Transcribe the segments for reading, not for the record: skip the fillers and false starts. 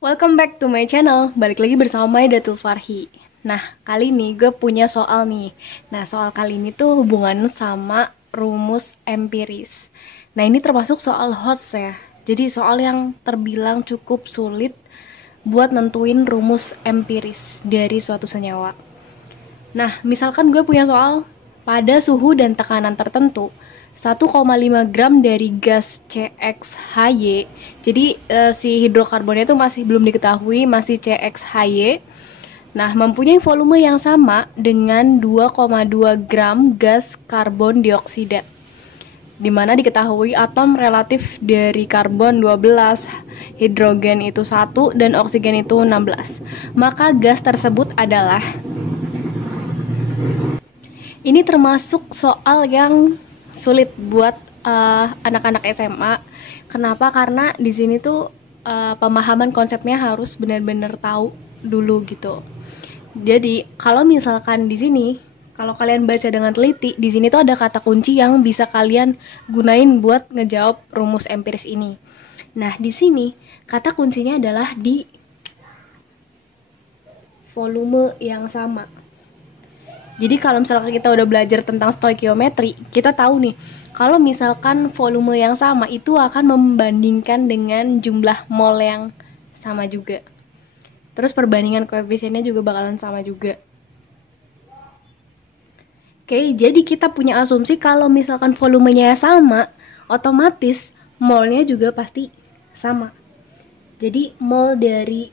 Welcome back to my channel. Balik lagi bersama Datul Farhi. Nah, kali ini gue punya soal nih. Nah, soal kali ini tuh hubungan sama rumus empiris. Nah, ini termasuk soal HOTS ya. Jadi soal yang terbilang cukup sulit buat nentuin rumus empiris dari suatu senyawa. Nah, misalkan gue punya soal pada suhu dan tekanan tertentu 1,5 gram dari gas CXHY. Jadi si hidrokarbonnya itu masih belum diketahui, masih CXHY. Nah, mempunyai volume yang sama dengan 2,2 gram gas karbon dioksida. Di mana diketahui atom relatif dari karbon 12, hidrogen itu 1 dan oksigen itu 16. Maka gas tersebut adalah. Ini termasuk soal yang sulit buat anak-anak SMA. Kenapa? Karena di sini tuh pemahaman konsepnya harus benar-benar tahu dulu gitu. Jadi kalau misalkan di sini, kalau kalian baca dengan teliti, di sini tuh ada kata kunci yang bisa kalian gunain buat ngejawab rumus empiris ini. Nah, di sini kata kuncinya adalah di volume yang sama. Jadi kalau misalkan kita udah belajar tentang stoikiometri, kita tahu nih, kalau misalkan volume yang sama itu akan membandingkan dengan jumlah mol yang sama juga. Terus perbandingan koefisiennya juga bakalan sama juga. Oke, jadi kita punya asumsi kalau misalkan volumenya sama, otomatis molnya juga pasti sama. Jadi mol dari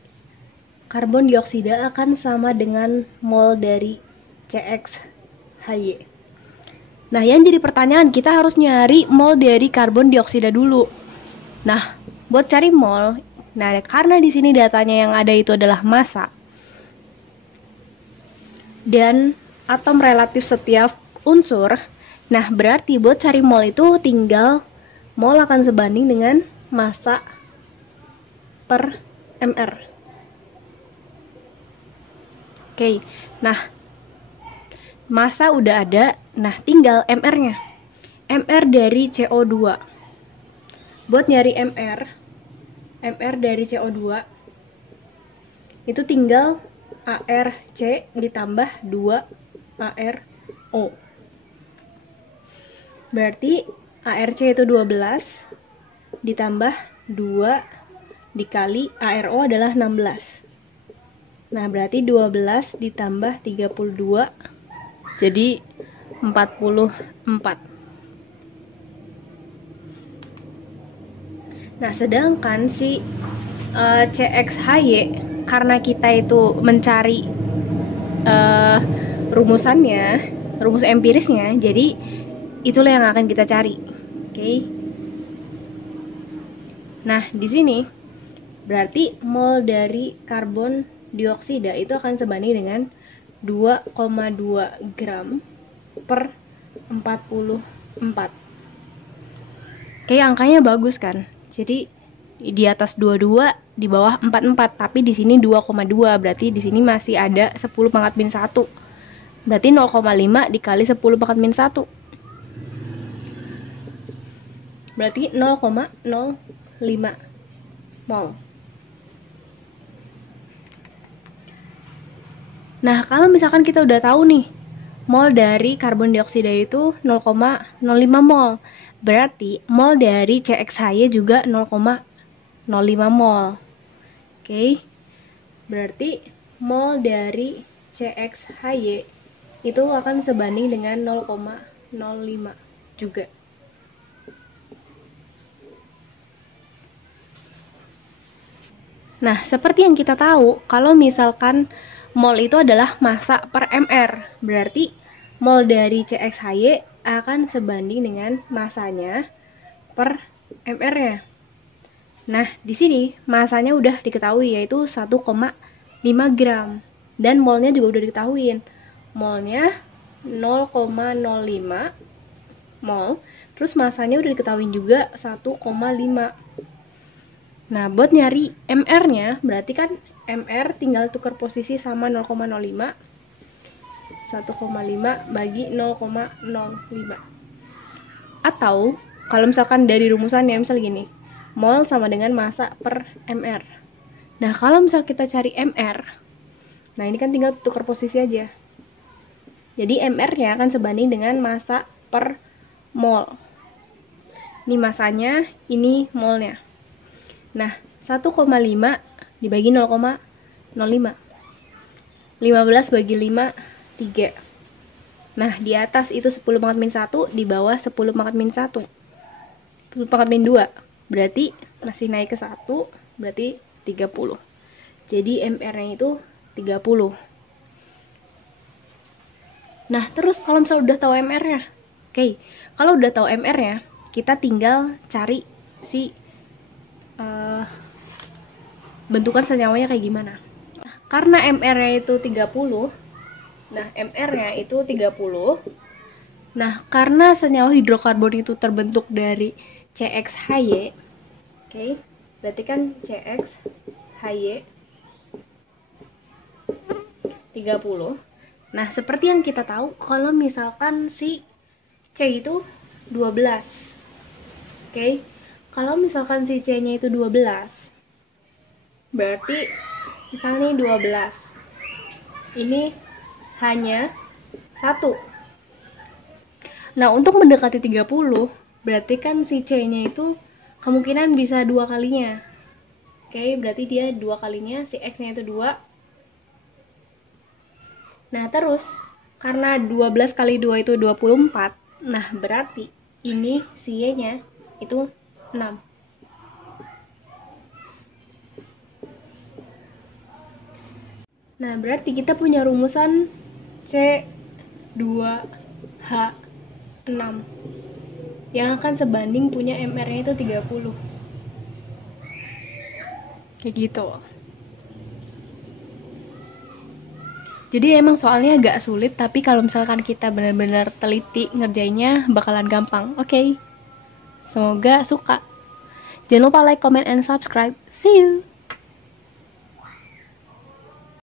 karbon dioksida akan sama dengan mol dari CXHY. Nah, yang jadi pertanyaan, kita harus nyari mol dari karbon dioksida dulu. Nah, buat cari mol, nah karena di sini datanya yang ada itu adalah massa dan atom relatif setiap unsur. Nah, berarti buat cari mol itu tinggal mol akan sebanding dengan massa per mr. Oke, nah massa udah ada, nah tinggal MR-nya. MR dari CO2. Buat nyari MR dari CO2 itu tinggal ARC ditambah 2 ARO. Berarti ARC itu 12 ditambah 2 dikali ARO adalah 16. Nah, berarti 12 ditambah 32 jadi 44. Nah, sedangkan si CXHY, karena kita itu mencari rumusannya, rumus empirisnya, jadi itulah yang akan kita cari. Oke. Nah, di sini berarti mol dari karbon dioksida itu akan sebanding dengan 2,2 gram per 44. Oke, angkanya bagus kan? Jadi di atas 22, di bawah 44, tapi di sini 2,2, berarti di sini masih ada 10 pangkat min 1. Berarti 0,5 dikali 10 pangkat min 1. Berarti 0,05 mol. Nah, kalau misalkan kita udah tahu nih, mol dari karbon dioksida itu 0,05 mol. Berarti mol dari CXHY juga 0,05 mol. Oke. Berarti mol dari CXHY itu akan sebanding dengan 0,05 juga. Nah, seperti yang kita tahu, kalau misalkan mol itu adalah massa per mr, berarti mol dari CXHY akan sebanding dengan massanya per mr-nya. Nah, di sini massanya udah diketahui yaitu 1,5 gram dan molnya juga udah diketahuin. Molnya 0,05 mol, terus massanya udah diketahuin juga 1,5. Nah, buat nyari mr-nya berarti kan MR tinggal tukar posisi sama 0,05, 1,5 bagi 0,05. Atau kalau misalkan dari rumusannya misal gini, mol sama dengan massa per mr. Nah, kalau misal kita cari MR, nah ini kan tinggal tukar posisi aja. Jadi MR-nya akan sebanding dengan massa per mol. Ini massanya, ini molnya. Nah, 1,5 dibagi 0,05. 15 bagi 5, 3. Nah, di atas itu 10 pangkat min 1, di bawah 10 pangkat min 1. 10 pangkat min 2. Berarti masih naik ke 1, berarti 30. Jadi MR-nya itu 30. Nah, terus kalau misalnya udah tahu MR-nya. Oke, kalau udah tahu MR-nya, kita tinggal cari si bentukan senyawanya kayak gimana. Nah, karena MR-nya itu 30, nah MR-nya itu 30. Nah, karena senyawa hidrokarbon itu terbentuk dari CXHY, oke, berarti kan CXHY 30. Nah, seperti yang kita tahu, kalau misalkan si C itu 12. Oke. Kalau misalkan si C-nya itu 12, berarti misalnya 12. Ini hanya 1. Nah, untuk mendekati 30, berarti kan si C-nya itu kemungkinan bisa 2 kalinya. Oke, berarti dia 2 kalinya, si X-nya itu 2. Nah, terus karena 12 kali 2 itu 24. Nah, berarti ini si Y-nya itu 6. Nah, berarti kita punya rumusan C2H6 yang akan sebanding punya MR-nya itu 30. Kayak gitu. Jadi emang soalnya agak sulit, tapi kalau misalkan kita benar-benar teliti ngerjainnya bakalan gampang. Oke. Semoga suka. Jangan lupa like, comment, and subscribe. See you!